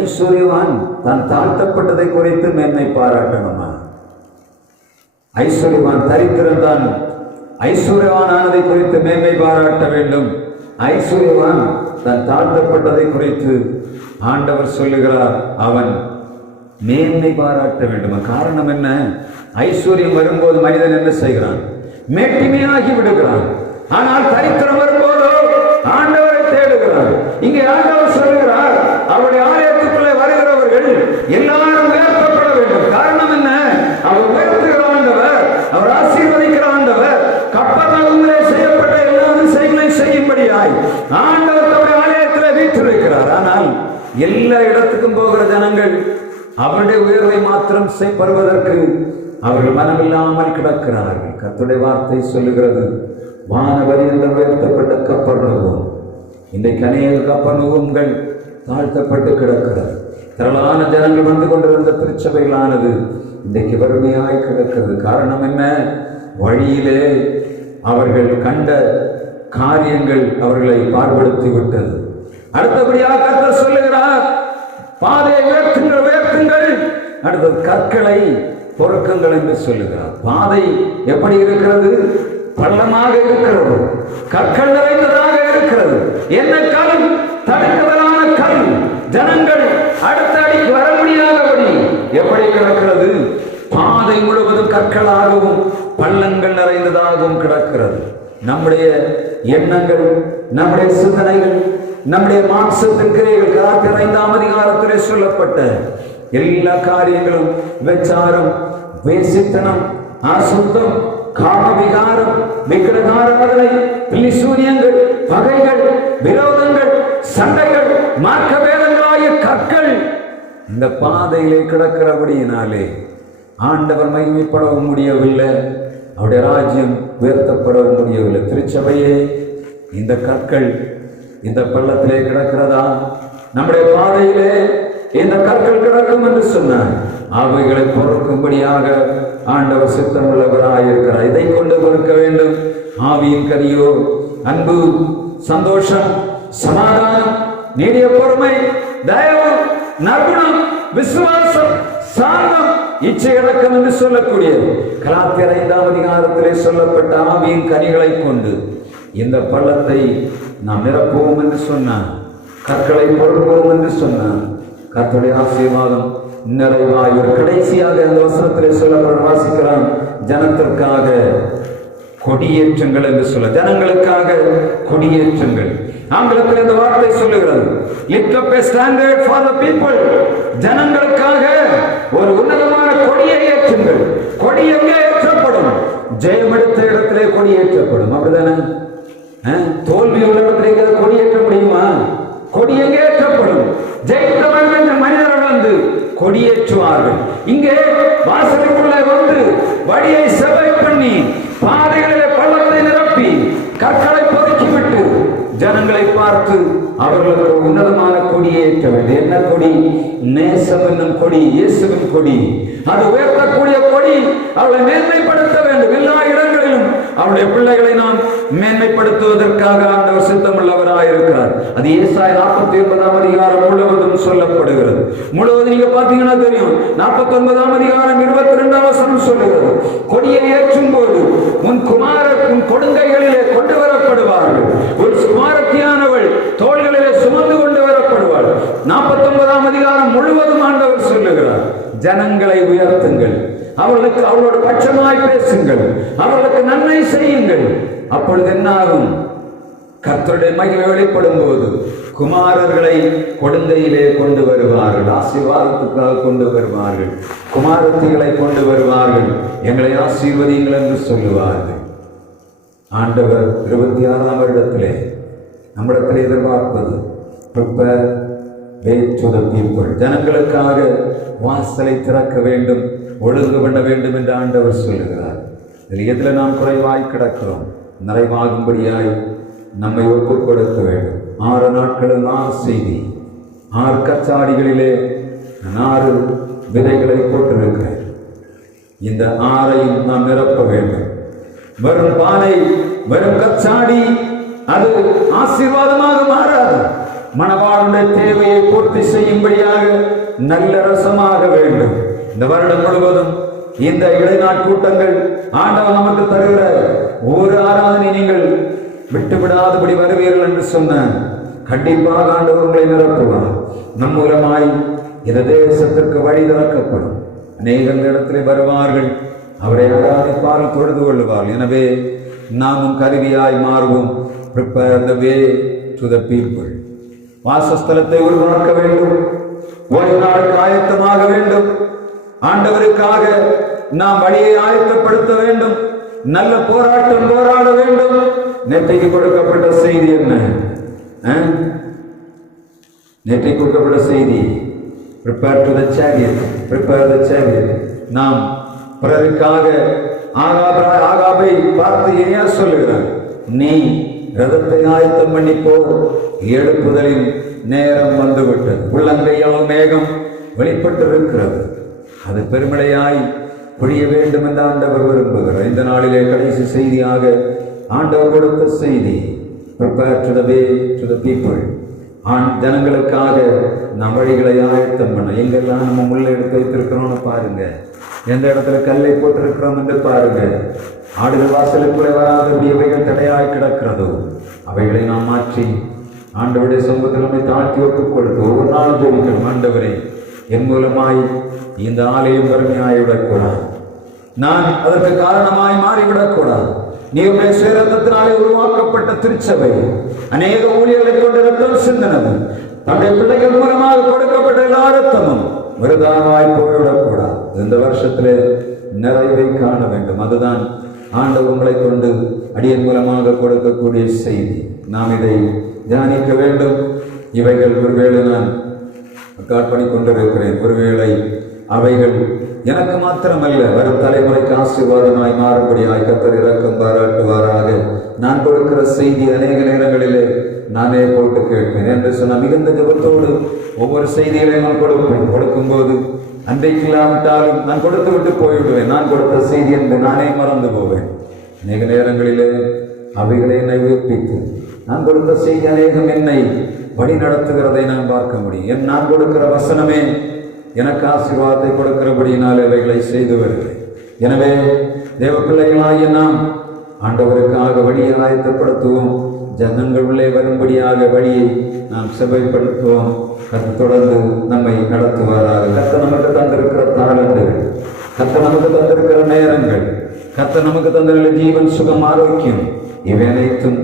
ஐஸ்வர்யவான் தான் தாழ்த்தப்பட்டதை குறித்து மேன்மை பாராட்டணுமா? ஐஸ்வர்யவான் தரித்திருந்தான், ஐஸ்வர்யவானதை குறித்து மேன்மை பாராட்ட வேண்டும். ஐஸ்வர்யவான் தான் தாழ்த்தப்பட்டதை குறித்து ஆண்டவர் சொல்லுகிறார், அவன் மேன்மை பாராட்ட வேண்டும். காரணம் என்ன? ஐஸ்வர்யம் வரும்போது மனிதன் என்ன செய்கிறான்? மேட்டிமையாகி விடுகிறான். ஆனால் தரித்திரம் வரும்போதோ ஆண்டவரை தேடுகிறார். இங்கே ஆண்டவர் சொல்லுகிறார், அவருடைய ஆலயத்துக்குள்ளே வருகிறவர்கள் எல்லாரும் உயர்த்தப்பட வேண்டும். காரணம் என்ன? அவர் உயர்த்துகிற ஆண்டவர், அவர் ஆசீர்வதிக்கிற ஆண்டவர். கப்பர்நகூமிலே செய்யப்பட்ட எல்லா விஷயங்களையும் செய்யும்படியாய் ஆண்டவர் தம்முடைய ஆலயத்தில் வீற்றிருக்கிறார். ஆனால் எல்லா இடத்துக்கும் போகிற ஜனங்கள் அவருடைய உயர்வை மாத்திரம் பெறுவதற்கு அவர்கள் மனமில்லாமல் கிடக்கிறார்கள். கர்த்தருடைய வார்த்தை சொல்லுகிறது, வானவரி என்று உயர்த்தப்பட்ட கப்பர்நகூம் இன்றைக்கு அநேக கப்பநூகங்கள் தாழ்த்தப்பட்டு கிடக்கிறது. திரளான ஜனங்கள் வந்து கொண்டிருந்த திருச்சபைகளானது இன்றைக்கு வறுமையாய் கிடக்கிறது. காரணம் என்ன? வழியிலே அவர்கள் கண்ட காரியங்கள் அவர்களை பார்படுத்தி விட்டது. அடுத்தபடியாக கர்த்தர் சொல்லுகிறார், பாதையை உயர்த்துங்கள் உயர்த்துங்கள், அடுத்தது கற்களை பொறுக்குங்கள் என்று சொல்லுகிறார். பாதை எப்படி இருக்கிறது? பள்ளமாக இருக்கிறது, கற்கள் நிறைந்ததாக இருக்கிறது. என்ன கல்? தடுக்குதலான கல். ஜனங்கள் அடுத்த அடிக்கு வர முடியாதபடி எப்படி கிடக்கிறது? பாதை முழுவதும் கற்களாகவும் பள்ளங்கள் நிறைந்ததாகவும் கிடக்கிறது. நம்முடைய எண்ணங்கள், நம்முடைய சிந்தனைகள், நம்முடைய மாம்சத்தின் கிரியைகள், கலாத்தியர் 5ஆம் அதிகாரத்திலே சொல்லப்பட்ட எல்லா காரியங்களும் விபச்சாரம், வேசித்தனம், அசுத்தம், காமவிகாரம், விக்கிரகாராதனை, பில்லிசூனியங்கள், பகைகள், விரோதங்கள், சண்டைகள், மார்க்க வேதங்களாகிய கற்கள் இந்த பாதையிலே கிடக்கிறபடியினாலே ஆண்டவர் மகிமைப்படவும் முடியவில்லை, அவருடைய ராஜ்யம் உயர்த்தப்படவும் முடியவில்லை. திருச்சபையே, இந்த கற்கள் இந்த பள்ளத்திலே கிடக்கிறதா? நம்முடைய பாதையிலே இந்த கற்கள் கிடக்கும் என்று சொன்னார். அவைகளை பொறுக்கும்படியாக ஆண்டவர் சித்தம் உள்ளவராயிருக்கிறார். இதை கொண்டு பொறுக்க வேண்டும். ஆவியின் கனியோ அன்பு, சந்தோஷம், சமாதானம், நீடிய பொறுமை, தயவு, நற்குணம், விசுவாசம், சாந்தம், இச்சையடக்கம் என்று சொல்லக்கூடிய கலாத்தியர் 5ஆம் அதிகாரத்திலே சொல்லப்பட்ட ஆவியின் கனிகளை கொண்டு இந்த பள்ளத்தை நாம் நிரப்புவோம் என்று சொன்னார். கற்களை பொறுப்போம் என்று சொன்னார். கர்த்தருடைய ஆசீர்வாதம் நிறைவாய். ஒரு கடைசியாக இந்த வசனத்திலே சொல்லப்பட வாசிக்கிறான், ஜனத்திற்காக கொடியேற்றங்கள் என்று சொல்ல, ஜனங்களுக்காக கொடியேற்றங்கள். ஆங்கிலத்தில் இந்த வார்த்தை சொல்லுகிறது, lift up a standard for the people. ஜனங்களுக்காக ஒரு உன்னதமான கொடியை ஏற்றுங்கள். கொடி எங்கே ஏற்றப்படும்? ஜெயமெடுத்த இடத்திலே கொடி ஏற்றப்படும். அப்படிதானே? தோல்வி உள்ள இடத்திலே கொடி ஏற்ற முடியுமா? கொடி எங்கே ஏற்றப்படும்? ஜெயித்தவர்கள் மனிதர்கள் வந்து கொடியேற்றுவார்கள். இங்கே வாசலுக்குள்ளே வந்து வழியை செவ்வாய் பண்ணி பாதைகளிலே பள்ளத்தை நிரப்பி கற்களை பொறுக்கிவிட்டு ஜனங்களை பார்த்து அவர்களுக்கு உன்னதமான கொடியை ஏற்ற வேண்டும். என்ன கொடி? நேசம் என்னும் கொடி, இயேசுவின் கொடி. அது உயர்த்தக்கூடிய கொடி. அவளை மேன்மைப்படுத்த வேண்டும். எல்லா இடங்களிலும் அவருடைய பிள்ளைகளை நாம் மேன்மைப்படுத்துவதற்காக ஆண்டவர் சித்தமுள்ளவராயிருக்கிறார். அது ஏசாயா 49ஆம் அதிகாரம் முழுவதும் சொல்லப்படுகிறது. முழுவதும் நீங்க பாத்தீங்கன்னா தெரியும். 49ஆம் அதிகாரம் 22ஆம் வசனம் சொல்லுகிறது, கொடியை ஏற்றும் போது உன் குமாரர் உன் கொடுங்கைகளிலே கொண்டு வரப்படுவார்கள், ஒரு குமாரத்தியானவள் தோள்களிலே சுமந்து கொண்டு வரப்படுவாள். 49ஆம் அதிகாரம் முழுவதும் ஆண்டவர் சொல்லுகிறார், ஜனங்களை உயர்த்துங்கள், அவர்களுக்கு அவளோட பட்சமாய் பேசுங்கள், அவர்களுக்கு நன்மை செய்யுங்கள். அப்பொழுது என்ன ஆகும்? கர்த்தருடைய மகிமை வெளிப்படும் போது குமாரர்களை கொடுங்கையிலே கொண்டு வருவார்கள், ஆசீர்வாதத்துக்காக கொண்டு வருவார்கள், குமாரத்திகளை கொண்டு வருவார்கள், எங்களை ஆசீர்வதிங்கள் என்று சொல்லுவார்கள். ஆண்டவர் 26ஆம் வருடத்திலே நம்மிடத்தில் எதிர்பார்ப்பது prepare way to the people. ஜனங்களுக்காக வாசலை திறக்க வேண்டும், ஒழுங்கு பண்ண வேண்டும் என்று ஆண்டவர் சொல்லுகிறார். இதில் நாம் குறைவாய் கிடக்கிறோம், நிறைவாகும்படியாய் நம்மை ஒப்புக் கொடுக்க வேண்டும். 6 நாட்களும் 6 செய்தி, 6 கச்சாடிகளிலே 6 விதைகளை போட்டிருக்கிறேன். இந்த 6ஐயும் நாம் நிரப்ப வேண்டும். வெறும் பானை, வெறும் கச்சாடி அது ஆசீர்வாதமாக மாறாது. மணவாளுடைய தேவையை பூர்த்தி செய்யும்படியாக நல்ல ரசமாக வேண்டும். இந்த வருடம் முழுவதும் இந்த இடைநாட் கூட்டங்கள் ஆண்டவர் நமக்கு தருகிற ஒரு ஆராதனை நீங்கள் விட்டுவிடாதபடி வருவீர்கள் என்று சொன்ன கண்டிப்பாக ஆண்டவர் உங்களை நிரப்புவார். நம் மூலமாய் இந்த தேசத்திற்கு வழி திறக்கப்படும். அநேக இடத்திலே வருவார்கள், அவரை ஆராதிப்பார்கள், தொழுது கொள்ளுவார்கள். எனவே நாமும் கருவியாய் மாறுவோம். Prepare the way to the people. வாசஸ்தலத்தை உருவாக்க வேண்டும், ஓய்வு நாளுக்கு ஆயத்தமாக வேண்டும், ஆண்டவருக்காக நாம் வழியை ஆயத்தப்படுத்த வேண்டும், நல்ல போராட்டம் போராட வேண்டும். நேற்றைக்கு கொடுக்கப்பட்ட செய்தி என்ன? நேற்றைக்கு கொடுக்கப்பட்ட செய்தி prepare to the chariot, prepare the chariot. நாம் பிறருக்காக ஆகாபை பார்த்து ஏன் சொல்லுகிறார்? நீ ரதத்தை ஆயத்தம் பண்ணிப்போ, எழுப்புதலின் நேரம் வந்துவிட்டது. உள்ளங்கையால் மேகம் வெளிப்பட்டிருக்கிறது. அது பெருமழையாய் பொழிய வேண்டும் என்று ஆண்டவர் விரும்புகிறார். இந்த நாளிலே கடைசி செய்தியாக ஆண்டவர் கொடுத்த செய்தி, prepare to the way to the people. ஜனங்களுக்காக நம் வழிகளை ஆயத்தம் பண்ண. எங்கெல்லாம் நம்ம முள்ள எடுத்து வைத்திருக்கிறோம்னு பாருங்க. எந்த இடத்துல கல்லை போட்டிருக்கிறோம் என்று பாருங்க. ஆடுகள் வாசலுக்குள்ளே வராதபடி எவைகள் தடையாய் கிடக்கிறதோ அவைகளை நாம் மாற்றி ஆண்டவருடைய சமூகத்தில் நம்மை தாழ்த்தி ஒப்புக் கொடுத்து ஒவ்வொரு நாளும் ஜெபிக்கணும். ஆண்டவரே, என் மூலமாய் இந்த ஆலயம் வறுமையாய்விடக்கூடாது, நான் அதற்கு காரணமாய் மாறிவிடக்கூடாது. நீருடைய சேரத்தினாலே உருவாக்கப்பட்ட திருச்சபை அநேக ஊழியர்களை கொண்டு ரத்தம் சிந்தனது, தன்னுடைய பிள்ளைகள் மூலமாக கொடுக்கப்பட்ட எல்லா ரத்தமும் விருதாவாய் போய்விடக்கூடாது. இந்த வருஷத்திலே நிறைவை காண வேண்டும். அதுதான் ஆண்டவர் உங்களை கொண்டு அடியன் மூலமாக கொடுக்கக்கூடிய செய்தி. நாம் இதை தியானிக்க வேண்டும். இவைகள் ஒருவேளை நான் காட்பணி கொண்டிருக்கிறேன், ஒருவேளை அவைகள் எனக்கு மாத்திரமல்ல, வரும் தலைமுறைக்கு ஆசீர்வாதமாய் மாறும்படியாய் கர்த்தர் இரக்கம் பாராட்டுவாராக. நான் கொடுக்கிற செய்தி அநேக நேரங்களிலே நானே போட்டு கேட்பேன் என்று சொன்ன மிகுந்த ஜபத்தோடு ஒவ்வொரு செய்திகளையும் நான் கொடுக்கும்போது அன்றைக்கு இல்லாவிட்டாலும் நான் கொடுத்து விட்டு போய்விடுவேன். நான் கொடுத்த செய்தி என்று நானே மறந்து போவேன். அநேக நேரங்களிலே அவைகளை என்னை உயிர்ப்பித்து நான் கொடுத்த செய்தி அநேகம் என்னை வழி நடத்துகிறதை நான் பார்க்க முடியும். நான் கொடுக்கிற வசனமே எனக்கு ஆசீர்வாதத்தை கொடுக்கிறபடியினால் இவைகளை செய்து வருகிறேன். எனவே தேவ பிள்ளைகளாகிய நாம் ஆண்டவருக்காக வழியை ஆயத்தப்படுத்துவோம். ஜனங்கள் உள்ளே வரும்படியாக வழியை நாம் செவைப்படுத்துவோம். கர்த்தர் தொடர்ந்து நம்மை நடத்துவாராக. கர்த்தர் நமக்கு தந்திருக்கிற தாளந்துகள், கர்த்தர் நமக்கு தந்திருக்கிற நேரங்கள், கர்த்தர் நமக்கு தந்திருக்கிற ஜீவன், சுகம், ஆரோக்கியம், இவை அனைத்தும்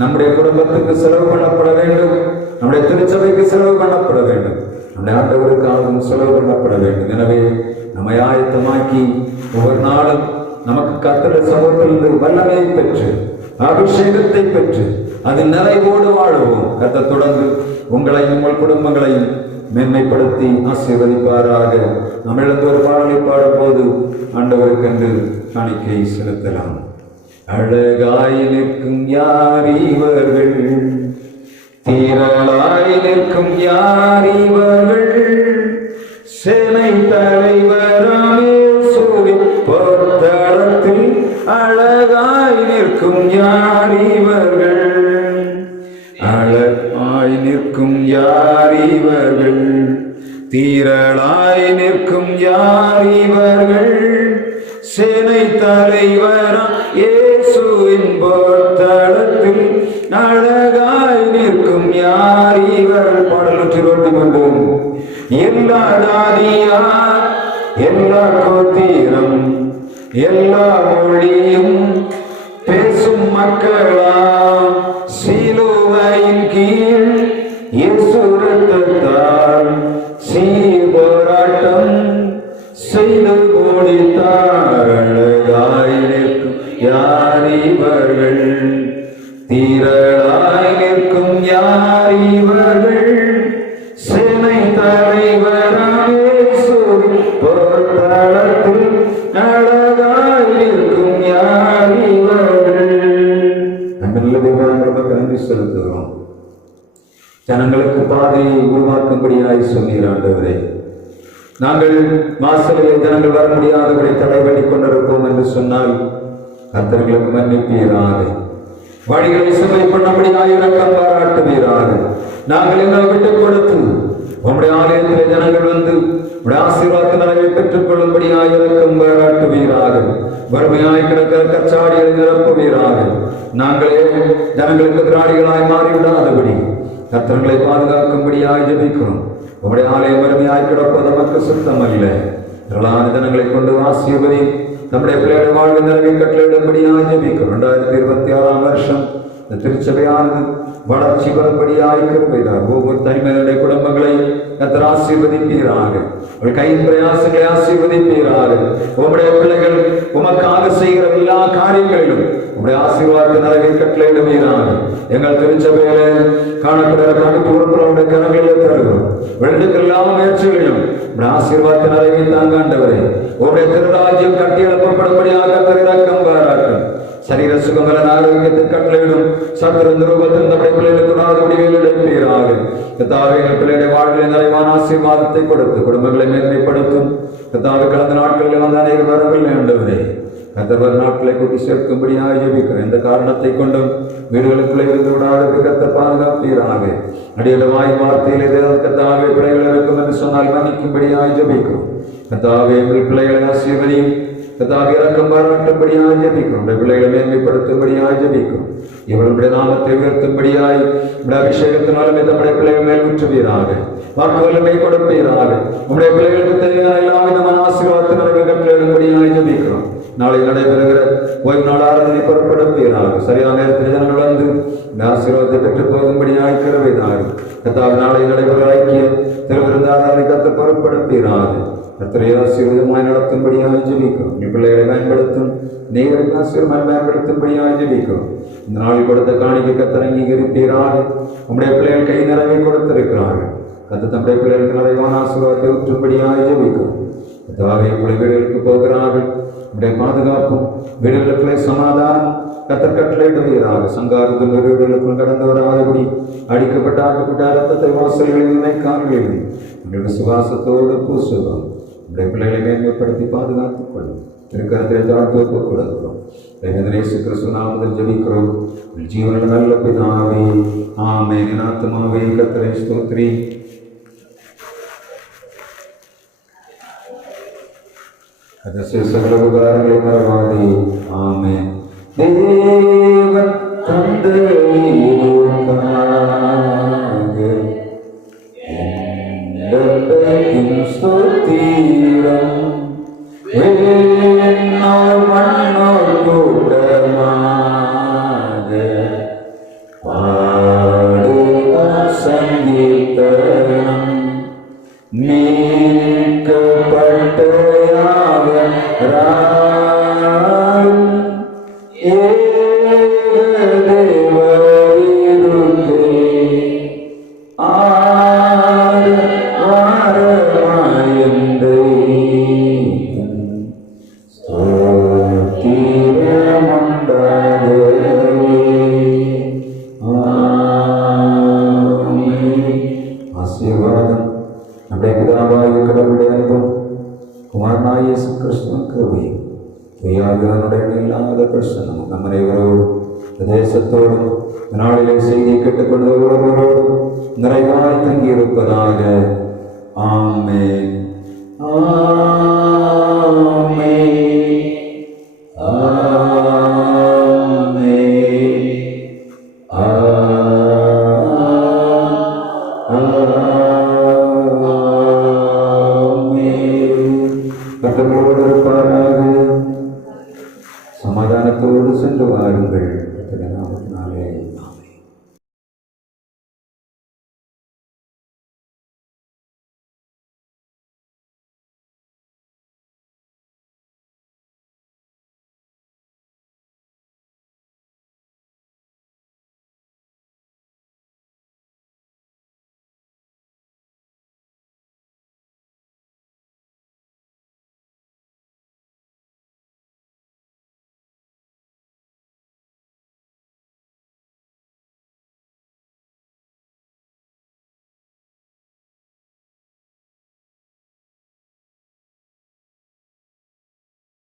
நம்முடைய குடும்பத்துக்கு செலவு பண்ணப்பட வேண்டும். நம்முடைய திருச்சபைக்கு செலவு பண்ணப்பட வேண்டும். நம்முடைய ஆண்டவருக்காகவும் செலவு பண்ணப்பட வேண்டும். எனவே நம்மை ஆயத்தமாக்கி ஒவ்வொரு நாளும் நமக்கு கர்த்தருடைய சமூகத்திலிருந்து வல்லமையை பெற்று அபிஷேகத்தை பெற்று அதில் நிறைவோடு வாழுவோம். கர்த்தர் தொடர்ந்து உங்களையும் உங்கள் குடும்பங்களையும் மேன்மைப்படுத்தி ஆசீர்வதிப்பாராக. நம்ம இழந்து ஒரு பாடலை பாடும்போது ஆண்டவருக்கென்று காணிக்கை செலுத்தலாம். அழகாய் நிற்கும் யார் இவர்கள், திரளாய் நிற்கும் யார் இவர்கள், சேனை தலைவராமே சூரியன் பொறுத்தளத்தில் அழகாய் நிற்கும் யார் இவர்கள், அழகாய் நிற்கும் யார் இவர்கள், திரளாய் நிற்கும் யார் இவர்கள், சேனை தலைவராம் இயேசுவின் பொறுத்தளத்தில் அழகாய் நிற்கும் யார் இவர்கள். பாடல் 123. எல்லா ஜாதியார், எல்லா கோத்திரம், எல்லா மொழியும் பேசும் மக்களாம் சிலுவையின் கீழ் இயேசு இரத்தத்தால் சீர்போராட்டம் செய்து முடித்தார். அழகாய் நிற்கும் யார் இவர்கள், திரளாய் நிற்கும் யார் இவர்கள், சேனை தலைவராம் இயேசுவின் பொறுத்தளத்தில் அழகாய் நிற்கும் யார் இவர்கள். நல்ல தேவனுக்கு நன்றி செலுத்துகிறோம். ஜனங்களுக்கு பாதையை உருவாக்கும்படியாய் சொன்னீர் ஆண்டவரே. நாங்கள் வாசலில் ஜனங்கள் வர முடியாதபடி தடை பண்ணி கொண்டிருப்போம் என்று சொன்னால் கர்த்தர்களுக்கு மன்னிப்பீராக. வழிகளை சுமை பண்ணபடியாய் இரக்கம் பாராட்டுவீராக. நாங்கள் எங்களை விட்டுக் கொடுத்து உம்முடைய ஆலயத்திலே ஜனங்கள் வந்து உடைய ஆசீர்வாத நலவை பெற்றுக் கொள்ளும்படியாய் இரக்கம் பாராட்டுவீராக. வறுமையாய் கிடக்கிற கச்சாடிகளை நிரப்புவீராக. நாங்களே ஜனங்களுக்கு திராடிகளாய் மாறிவிடாதபடி கர்த்தர்களை பாதுகாக்கும்படியாய் ஜெபிக்கிறோம். உம்முடைய ஆலயம் வறுமையாய் கிடப்பது நமக்கு சுத்தம் அல்ல. திரளான ஜனங்களை கொண்டு ஆசீர்வதி நம்முடைய பிள்ளைகள் வாழ்வு நிலவை கட்டளையிடும்படியாய் ஜெபிக்கிறோம். 2026 வருஷம் இந்த திருச்சபையானது வளர்ச்சி வரும்படியாய் கிருபையார். ஒவ்வொரு தனிமனிதனுடைய குடும்பங்களை கர்த்தர் ஆசீர்வதிப்பீராக. உங்கள் கையின் பிரயாசங்களை ஆசீர்வதிப்பீராக. உம்முடைய பிள்ளைகள் உமக்காக செய்கிற எல்லா காரியங்களிலும் உம்முடைய ஆசீர்வாத நிலவை கட்டளையிடுவீராக. எங்கள் திருச்சபையில காணப்படுகிற கடுப்பு உறுப்பினருடைய கரங்களில் தருகிறோம். வெள்ளுக்கு எல்லா முயற்சிகளிலும் உம்முடைய ஆசீர்வாத நிலவை தாங்காண்டவரே. உம்முடைய திருராஜ்யம் கட்டி எழுப்பப்படும்படியாக இரக்கம் பாராட்டும். சரீர சுகமலன் ஆரோக்கியத்தை கட்டளையிடும். சத்திர ரூபத்தில் நம்முடைய பிள்ளைகளுக்கு முடிவில் இடைப்பீராக. கர்த்தாவே எங்கள் பிள்ளைகளுடைய வாழ்வில் நிறைவான ஆசீர்வாதத்தை கொடுத்து குடும்பங்களை மேன்மைப்படுத்தும். கர்த்தாவே கடந்த நாட்களில் வந்த அநேக வரவில்லை ஆண்டவரே, கர்த்தர் நாட்களை கூட்டி சேர்க்கும்படியாக ஜெபிக்கிறேன். எந்த காரணத்தை கொண்டும் வீடுகளுக்குள்ளே இருந்து விடாத கர்த்தர் பாதுகாப்பீராக. அடியில் வாய் வார்த்தையில் கர்த்தாவே பிள்ளைகள் இருக்கும் என்று சொன்னால் மன்னிக்கும்படியாக ஜெபிக்கிறோம். கர்த்தாவே எங்கள் பிள்ளைகளை ஆசீர்வதியும். கர்த்தாவே இறக்கம் பாராட்டும்படியாக ஜெபிக்கிறோம். பிள்ளைகளை மேன்மைப்படுத்தும்படியாக ஜெபிக்கிறோம். இவர்களுடைய நாமத்தை உயர்த்தும்படியாய் அபிஷேகத்தினாலுமே நம்முடைய பிள்ளைகள் மேல் ஊற்றுவீராக. வாக்குவல்லமை கொடுப்பீராக. நம்முடைய பிள்ளைகளுக்கு தேவையான எல்லா விதமான ஆசீர்வாதத்தை நிறைவேற்றும்படியாக ஜெபிக்கிறோம். நாளை நடைபெறுகிற ஓய்வு நாள் ஆராதனை புறப்படுப்பீராக. சரியான நேரத்தில் ஜனங்கள் வந்து இந்த ஆசீர்வாதத்தை பெற்று போகும்படியாக கிருபையாக. கர்த்தாவே நாளை நடைபெறுகிற ஐக்கிய திருவிருந்த ஆராதனை கர்த்தர் புறப்படுப்பீராக. கர்த்தரை ஆசீர்வாதமாய் நடத்தும்படியாக ஜெபிக்கிறோம். என் பிள்ளைகளை பயன்படுத்தும் நேருக்கு ஆசீர்வாதமாய் பயன்படுத்தும்படியாக ஜெபிக்கிறோம். இந்த நாளில் கொடுத்த காணிக்கை கர்த்தர் அங்கீகரிப்பீராக. நம்முடைய பிள்ளைகள் கை நிறைவை கொடுத்திருக்கிறார்கள். கர்த்தர் தம்முடைய பிள்ளைகளுக்கு நிறைவான ஆசீர்வாதத்தை ஊற்றும்படியாக ஜெபிக்கிறோம். கர்த்தாவே உங்களுடைய வீடுகளுக்கு போகிறார்கள். உடைய பாதுகாப்பும் வீடுகளுக்குள்ளே சமாதானம் கர்த்தர் கட்டளையிடுவீராக. சங்காரத்தில் வீடுகளுக்குள் கடந்து வராதபடி அடிக்கப்பட்ட ஆக்கப்பட்ட ரத்தத்தை வாசல்களில் நினைக்காமலில் உங்களுடைய சுவாசத்தோடு பூசுவோம். உடைய பிள்ளைகளை மேன்மைப்படுத்தி பாதுகாத்துக் கொள்ளும். திருக்கரத்தை தாழ்த்து ஒப்புக் கொடுக்கிறோம். இயேசு கிறிஸ்து நாமத்தில் ஜெபிக்கிறோம் ஜீவனுள்ள நல்ல பிதாவே, ஆமென். என் ஆத்துமாவே கர்த்தரை ஸ்தோத்திரி. சகல உபகாரங்களை மறவாதே. ஆமென். தேவன் தந்தையுக்காக எந்தெந்தையும் ஸ்தோத்திரம். வேணோர் மண்ணோர் கூட்டமாக பாடுவோம் சங்கீதம். மீட்கப்பட்ட ஆசீர்வாதம் நம்முடைய பிதாவாகிய கடவுளுடைய அன்பும் குமாரனாகிய இயேசு கிறிஸ்துவின் கிருபையும் தூயாவியானுடைய இல்லாத பிரசன்னமும் நம் அனைவரோடும் தேசத்தோடும் நாளிலே செய்தியை கேட்டுக்கொண்டவர்களோடும் நிறைவாய் தங்கியிருப்பதாக. ஆமென். ஆமென். சமாதானத்தோடு சென்று வாருங்கள்.